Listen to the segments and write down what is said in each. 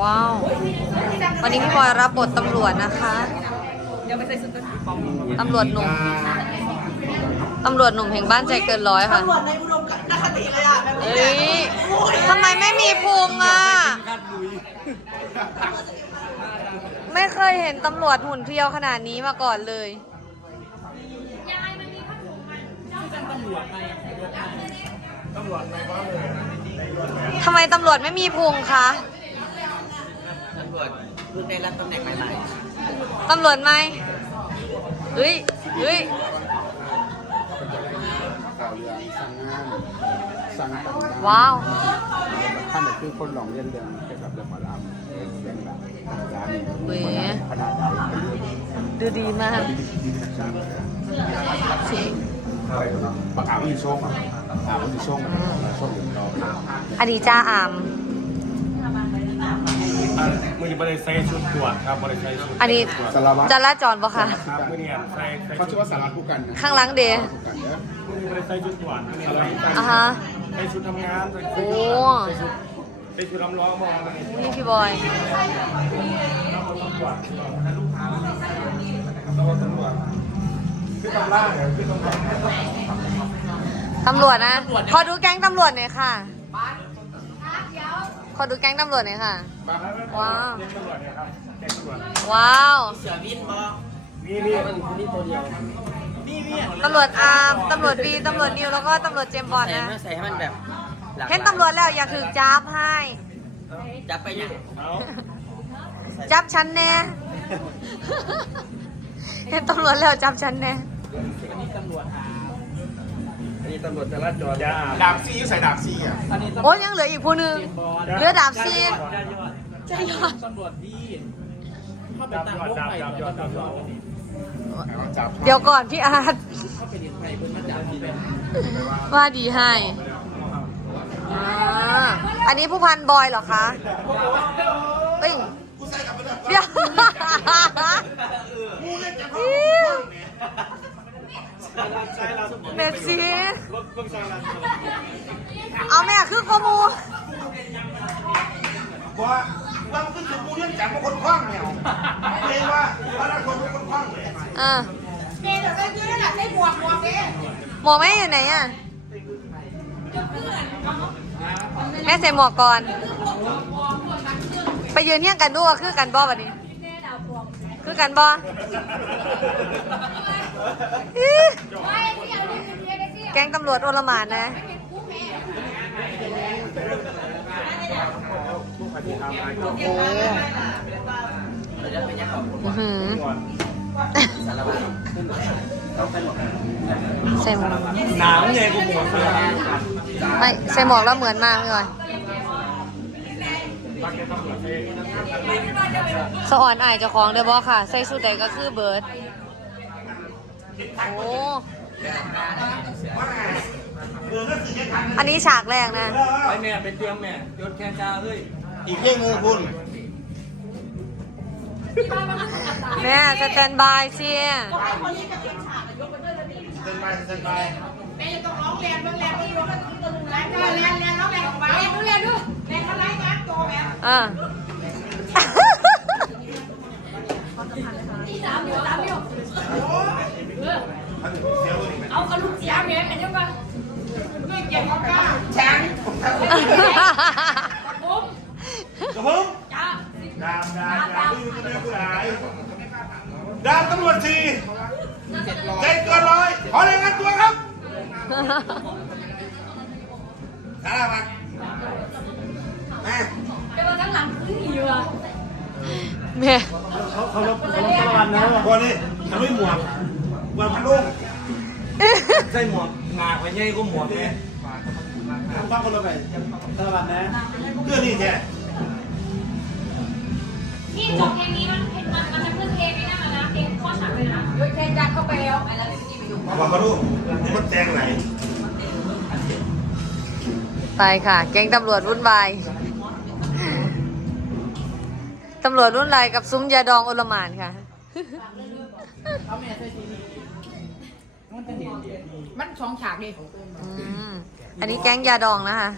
ว้าว วันนี้พี่บอยรับบทตำรวจนะคะเดี๋ยวไปใส่สุดต้นตำรวจหนุ่ม ตำรวจหนุ่มแห่งบ้านใจเกินร้อยค่ะ ตำรวจในอุดมคติเลยอะแบบเอ้ยทำไมไม่มีพุงอะ ไม่เคยเห็นตำรวจหุ่นเพรียวขนาดนี้มาก่อนเลย ทำไมตำรวจไม่มีพุงคะตำรวจเพิ่งได้รับตำแหน่งใหม่ตำรวจไหมเฮ้ยเฮ้ยข่าวเรื่องสั่งงานสั่งต่างๆว้าว ท่านน่ะคือคนหลงเรียนเรื่องเกี่ยวกับเรื่องหมอลำเรื่องแบบร้านเว้ย ขนาดไหนเป็นเรื่องดูดีมากที่ดีที่ต่างๆปากอ่าวมีโชคอะอ่าวมีโชคโชคอยู่รอบอันนี้จ้าอาม มือนี้บริใส่ชุดตรวจครับบริใส่ชุดอันนี้สารวัตร จราจรปะคะครับมือนี้ใส่ใส่เขาชื่อว่าสารวัตรผู้กันนะข้างหลังเดผู้กันเด้อมือนี้บริใส่ชุดตรวจมือนี้ใส่อะฮะ ใส่ชุดทำงานใส่ชุโอ้ดใส่ชุดใส่ชุดลำล้อมองอะไรนี่พี่บอยคือตำล่าเนี่ยคือตำล่าตำรวจนะ ขอดูแก๊งตำรวจหน่อยค่ะ ขอดูแก๊งตำรวจหน่อยค่ะ ว้าว เรียกตำรวจเนี่ยครับเรียกตำรวจว้าวๆเสือวินบอนี่นี่มันนี่ตัวเดียวนี่เนี่ยตำรวจอาร์มตำรวจบีตำรวจนิวแล้วก็ตำรวจเจมส์บอลใส่นะให้ใส่ให้มันแบบหลากหลายเห็นตำรวจแล้วอยากถือจับให้ จับไปยังเอาจับฉันแน่ เห็นตำรวจแล้วจับฉันแน่ อันนี้ตำรวจ จราจรอย่าดาบซีใส่ดาบซีอะอันนี้โอ้ยยังเหลืออีกผู้หนึง เหลือดาบซีนใจยอดตำรวจดีเข้าไปจับตามยอดโลกจับจับยอดจับยอดจับเดี๋ยวก่อนพี่อาร์ตเข้าไปเรียนไทยเพิ่นมาจับที่แบบว่าดีให้อ่าอันนี้ผู้พันบอยเหรอคะ เอ้ยเดี๋ยวเมสซี่ รถ เพิ่งสั่งแล้วเอาแม่คือข้อมูลว่าบางขึ้นถึงกูเรื่องจับมาคนคว้างเนี่ยเรียกว่าพระราชคนคนคว้างเลยอ่าหมวกแม่อยู่ไหนอะแม่ใส่หมวกก่อน ไปยืนเที่ยงกันด้วยว่าคือกันบ่บัดนี้ คือกันบ่อี้ แก๊งตำรวจโอลหมานนะทุกคดีทำงานก่อนโอ้อื้อหือ ใส่หมวกหนาวไงกูหมดเลยไม่ใส่หมวกแล้วเหมือนมากเลยรักแกตำรวจเองสะอ่อนอายเจ้าของเด้อบ่ค่ะ ใส่ชุดใดก็คือเบิร์ดโอ้ อันนี้ฉากแรกนะ ไปแม่ไปเตรียมแม่ยศแค่จ้าเฮ้ยอีกเรื่องนึงคุณแม่สแตนบายเสียเส้นไปเส้นไปอ่าเอากระลูกเสียเมียเป็นยังไงนี่เก็บของกล้าช้างผมกับผมจ้าดาบดาบดาบผู้อยู่ในผู้หายดาบตำรวจสี่ใจเกินร้อยขอรายงานตัวครับสารวัตรแม่เดี๋ยวทั้งหลังขึ้นหิวอะแม่เขาเขาลบเขาลบตะวันนะพอนี่ทำให้หมวกหมวกพันลุงใส่หมวกงาไปใหญ่ก็หมวกเนี่ย ฟังคนละไปสารวัตรนะเรื่อนี้แค่นี่จบเพลงนี้มันมันมันจะขึ้นเพลงนี้นะนะเพลงข้อฉันเลยนะยเพลงจัดเข้าไปแล้วไอ้แล้วนี่ไปดูบอกเขาดูมันแจงไหนไปค่ะ แก๊งตำรวจวุ่นวายตำรวจรุ่นไรกับซุ้มยาดองโอลมานค่ะ มันสองฉากดิอืมอันนี้แก๊งยาดองนะคะ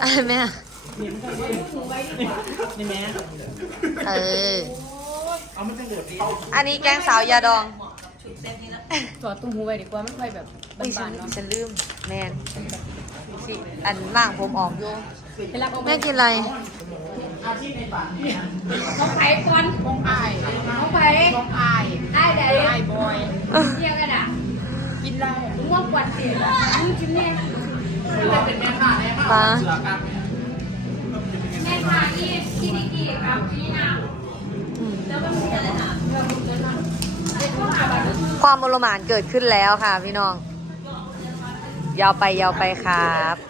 อะไรแม่นี่แม่เอออันนี้แกงสาวยาดองถอดตุ้มหูไว้ดีกว่าไม่ค่อยแบบอุ้ยฉับานนๆเนาะฉันลืมแมนสิอันม่างผมออกอยู่เวลาเอาแม่กินอะไรน้องไผ่ก่อนน้องไผ่น้องไผ่น้องไผ่ไอ้ใดไอ้บอย ว่ากวนเสียมึงกินแม่เป็นแม่ค้าแม่ค้าปลาเสือกับแม่ค่ะอีที่นี่กี่กับพี่นาแล้วก็มีอะไรนะเรื่องเงินนะไอ้พวกอาบัตความโอลหมานเกิดขึ้นแล้วค่ะพี่น้อง ยาวไปยาวไปครับเวล